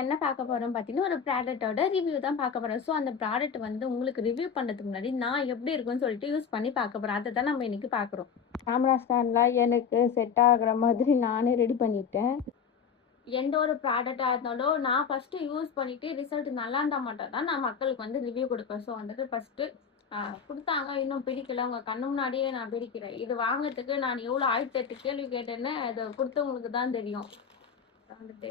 என்ன பார்க்க போறோம் பார்த்தீங்கன்னா, ஒரு ப்ராடக்ட்டோட ரிவ்யூ தான் பார்க்க போறோம். ஸோ, அந்த ப்ராடக்ட் வந்து உங்களுக்கு ரிவ்யூ பண்றதுக்கு முன்னாடி, நான் எப்படி இருக்குன்னு சொல்லிட்டு யூஸ் பண்ணி பார்க்க போறேன். அத தான் நம்ம இன்னைக்கு பார்க்குறோம். கேமரா ஸ்டாண்ட்லாம் எனக்கு செட் ஆகுற மாதிரி நானே ரெடி பண்ணிட்டேன். எந்த ஒரு ப்ராடக்ட்டா இருந்தாலும், நான் ஃபர்ஸ்ட்டு யூஸ் பண்ணிட்டு ரிசல்ட் நல்லா இருந்தா மட்டும் தான் நான் மக்களுக்கு வந்து ரிவ்யூ குடுப்பேன். ஸோ, வந்துட்டு ஃபர்ஸ்ட்டு குடுத்தாங்க, இன்னும் பிடிக்கல. உங்க கண்ணு முன்னாடியே நான் பிரிக்கிறேன். இது வாங்குறதுக்கு நான் எவ்வளோ 1008 கேள்வி கேட்டேன்னு, அத குடுத்தவங்களுக்கு தான் தெரியும். வந்துட்டு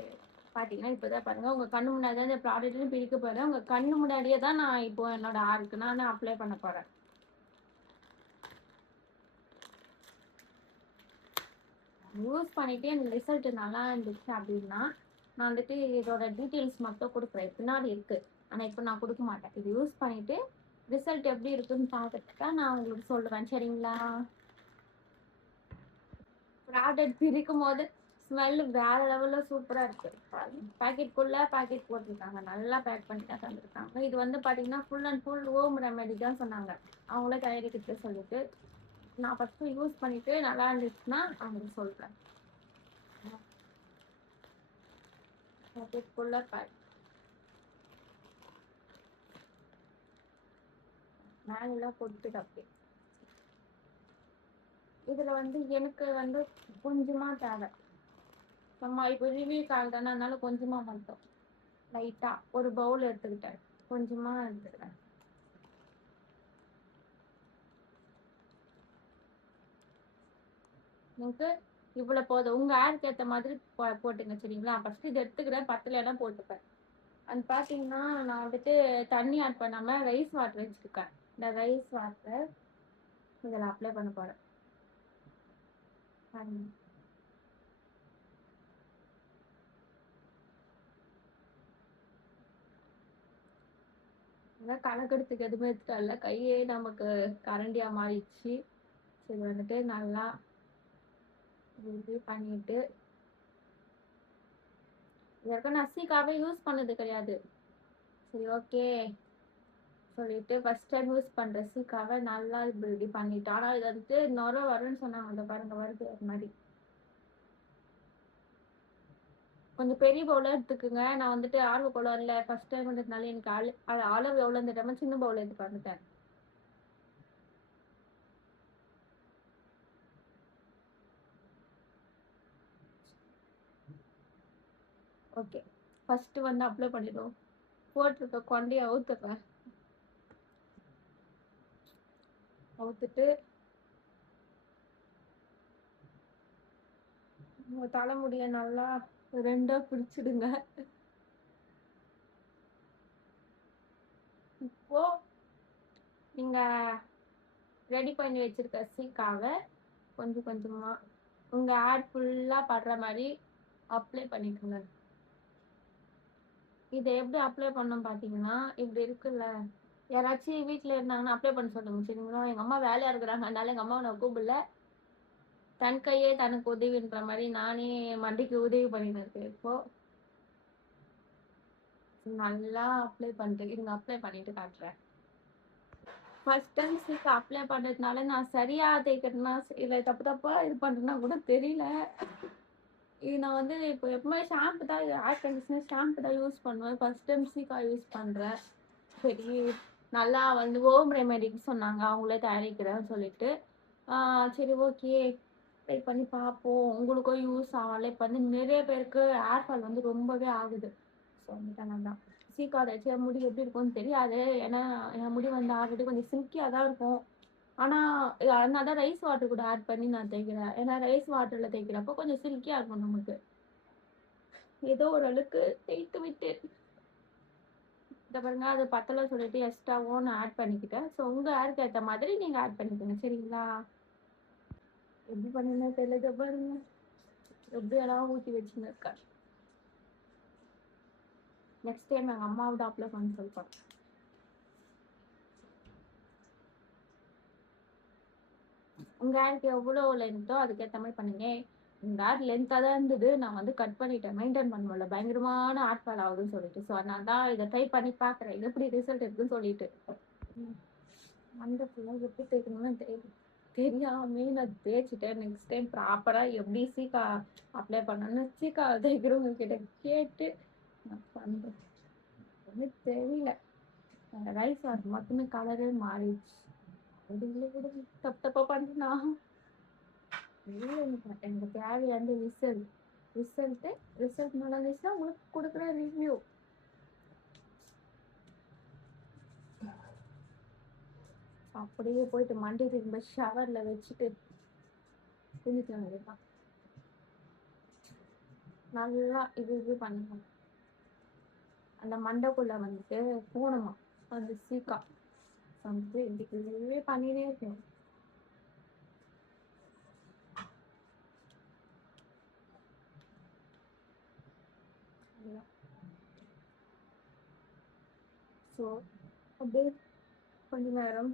பார்த்தீங்கன்னா, இப்ப தான் பாருங்க, உங்க கண்ணு முன்னாடி தான் இந்த ப்ராடக்ட்டும் பிரிக்க போறேன். உங்க கண்ணு முன்னாடியே தான் நான் இப்போ என்னோட ஆளுக்கு நானே அப்ளை பண்ண போறேன். யூஸ் பண்ணிட்டு எனக்கு ரிசல்ட் நல்லா இருந்துச்சு அப்டின்னா, நான் வந்துட்டு இதோட டீட்டெயில்ஸ் மட்டும் குடுக்குறேன். பின்னாடி இருக்கு. ஆனா, இப்ப நான் குடுக்க மாட்டேன். இது யூஸ் பண்ணிட்டு ரிசல்ட் எப்படி இருக்குன்னு பார்த்துட்டு தான் நான் உங்களுக்கு சொல்லுவேன். சரிங்களா? ப்ராடக்ட் பிரிக்கும்போது ஸ்மெல் வேற லெவல்ல சூப்பரா இருக்கு. பாக்கெட்குள்ள பாக்கெட் போட்டிருக்காங்க. நல்லா பேக் பண்ணி தான் தந்திருக்காங்க. இது வந்து பார்த்தீங்கன்னா, full and full home remedy தான் சொன்னாங்க. அவங்களே தயாரிக்கிறது சொல்லிட்டு, நான் ஃபர்ஸ்ட்டு யூஸ் பண்ணிட்டு நல்லா இருந்துச்சுன்னா அவங்களுக்கு சொல்றேன். பாக்கெட்குள்ள மேலலாம் கொடுத்துட்டு அப்படியே. இதுல வந்து எனக்கு வந்து கொஞ்சமா தேவை. சும்மா இப்போ ரிவ்யூக்காக தானே, அதனால கொஞ்சமா மட்டும். லைட்டா ஒரு பவுல் எடுத்துக்கிட்டேன். கொஞ்சமா எடுத்துக்கிறேன். எனக்கு இவ்வளோ போதும். உங்க ஹேருக்கு ஏத்த மாதிரி போட்டுங்க சரிங்களா? ஃபர்ஸ்ட் இத எடுத்துக்கிறேன். பத்தலைன்னா போட்டுப்பேன். அது பார்த்தீங்கன்னா, நான் வந்துட்டு தண்ணி ஆட் பண்ணாம ரைஸ் வாட்டர் வச்சுருக்கேன். இந்த ரைஸ் வாட்டர் இதில அப்ளை பண்ண போறேன். பாருங்க. அதான் கணக்கெடுத்துக்கு எதுவுமே எடுத்துட்டேன்ல. கையே நமக்கு கரண்டியா மாறிடுச்சு. சரி வந்துட்டு நல்லா இது பண்ணிட்டு, இதுவரைக்கும் நான் சீக்காவே யூஸ் பண்ணது கிடையாது. சரி ஓகே. சொல்லிட்டு ஃபர்ஸ்ட் டைம் யூஸ் பண்ற சீக்காவ நல்லா இப்படி பண்ணிட்டேன். ஆனா இது வந்துட்டு நொர வரும்ன்னு சொன்னாங்க. இதோ பாருங்க வருது ஒரு மாரி. கொஞ்சம் பெரிய பவுலா எடுத்துக்கங்க. நான் வந்துட்டு ஆர்வ கோளாறுல ஃபர்ஸ்ட் டைம்ன்றதுனால எனக்கு அளவு எவ்வளோன்னு தெரியாம சின்ன பவுல் எடுத்து வந்துட்டேன். ஓகே. ஃபர்ஸ்ட் வந்து அப்ளை பண்ணிடுவோம். போட்டிருக்க கொண்டைய அவுத்துடுறேன். அவுத்துட்டு உங்க தலைமுடிய நல்லா 2ஆ பிரிச்சுடுங்க. இப்போ நீங்க ரெடி பண்ணி வச்சிருக்க சீக்காவ கொஞ்சம் கொஞ்சமா உங்க ஹேர் ஃபுல்லா படுற மாரி அப்ளை பண்ணிக்கோங்க. இத எப்படி அப்ளை பண்ணணும் பார்த்தீங்கன்னா, இப்படி இருக்குல்ல. யாராச்சும் வீட்ல இருந்தாங்கன்னா அப்ளை பண்ண சொல்லுங்க சரிங்களா? எங்க அம்மா வேலையா இருக்கிறாங்க. அதனால எங்க அம்மாவ நான் கூப்பிடல. தன் கையே தனக்கு உதவின்ற மாரி நானே மண்டைக்கு உதவி பண்ணின்னு இருக்கேன் இப்போ. நல்லா அப்ளை பண்ணிட்டு இருங்க, அப்ளை பண்ணிட்டு காட்டுறேன். ஃபர்ஸ்ட் டைம் சீக்கு அப்ளை பண்ணதுனால நான் சரியா தேய்க்கிறேன்னா, இல்ல தப்பு தப்பா இது பண்றேன்னா கூட தெரியல. இது நான் வந்து இப்போ எப்பவுமே ஷாம்பு தான் ஹேர் கண்டிஷனர் ஷாம்பு தான் யூஸ் பண்ணுவேன். ஃபர்ஸ்ட் டைம் சீக்கா யூஸ் பண்றேன். சரி, நல்லா வந்து ஹோம் ரெமெடின்னு சொன்னாங்க. அவங்களே தயாரிக்கிறேன்னு சொல்லிட்டு. ஆ சரி ஓகே. ட்ரை பண்ணி பார்ப்போம். உங்களுக்கும் யூஸ் ஆகல. இப்ப வந்து நிறைய பேருக்கு ஹேர் ஃபால் வந்து ரொம்பவே ஆகுது. ஸோ வந்துட்டு நான் சீக்கா தேய்ச்சா என் முடி எப்படி இருக்கும்னு தெரியாது. ஏன்னா என் முடி வந்து ஆல்ரெடி கொஞ்சம் சில்கியா தான் இருக்கும். ஆனா அதனால தான் ரைஸ் வாட்டர் கூட ஆட் பண்ணி நான் தேய்க்கிறேன். ஏன்னா ரைஸ் வாட்டர்ல தேய்க்கிறப்போ கொஞ்சம் சில்கியா இருக்கும் நமக்கு. ஏதோ ஓரளவுக்கு தேய்த்து விட்டேன். இத பாருங்க, அது பத்தல சொல்லிட்டு எக்ஸ்ட்ராவும் நான் ஆட் பண்ணிக்கிட்டேன். ஸோ உங்க ஹேருக்கு ஏத்த மாதிரி நீங்க ஆட் பண்ணிக்கோங்க. சரிங்களா? எப்படி பண்ணணும்னு தெரியல. இத பாருங்க. எப்படியெல்லாம் ஊத்தி வச்சுன்னு இருக்கேன். நெக்ஸ்ட் டைம் எங்க அம்மாவோட அப்ளை பண்ண சொல்றேன். உங்க ஹேருக்கு எவ்வளோ லென்த்தோ அதுக்கேத்த மாரி பண்ணுங்க. எங்க ஹேர் லென்த்தா தான் இருந்தது. நான் வந்து கட் பண்ணிட்டேன். மெயின்டெயின் பண்ண முடியல. பயங்கரமான ஹேர் ஃபால் ஆகுதுன்னு சொல்லிட்டு. ஸோ அதனால தான் இத ட்ரை பண்ணி பார்க்குறேன். எப்படி ரிசல்ட் இருக்குன்னு சொல்லிட்டு. ம். மண்ட ஃபுல்லா எப்படி தேய்க்கணும்னு தெரியாமயே நான் தேய்ச்சுட்டேன். நெக்ஸ்ட் டைம் ப்ராப்பரா எப்படி சீக்கா அப்ளை பண்ணணும்னு சீக்கா தேய்க்கிறவங்க கிட்ட கேட்டு நான் பண்றேன். ஒண்ணும் தெரியல. அந்த ரைஸ் அது மட்டுமே கலரே மாறிடுச்சு. அதுல கூட தப்பு தப்பா பண்றேனா? இல்ல எனக்கு தேவையானது ரிசல்ட் ரிசல்ட் நல்லா இருந்துச்சுன்னா உங்களுக்கு குடுக்குற ரிவ்யூ. அப்படியே போயிட்டு மண்டே திரும்ப ஷவர்ல வச்சுட்டு குளிக்க வேண்டியதுதான். நல்லா இது பண்ணணும். அந்த மண்டைக்குள்ள வந்துட்டு போகணுமா அந்த சீக்கா வந்து இதுக்குள்ளே பண்ணிட்டே இருக்கணும். ஸோ அப்படியே கொஞ்ச நேரம்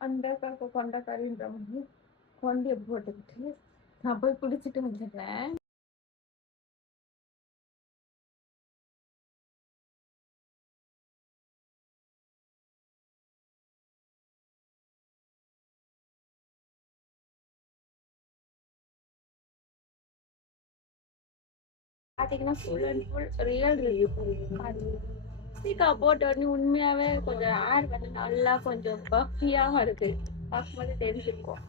அந்த கொண்டைக்கறின்ற மாதிரி கொண்டைய போட்டுக்கிட்டு நான் போய் குடிச்சிட்டு வந்துடுறேன். பாத்தீங்கன்னா full and full real review. சீக்கா போட்ட உடனே உண்மையாவே கொஞ்சம் ஏர் வந்து நல்லா கொஞ்சம் பஃபியாக இருக்கு. பார்க்கும்போது தெரிஞ்சிருக்கும்.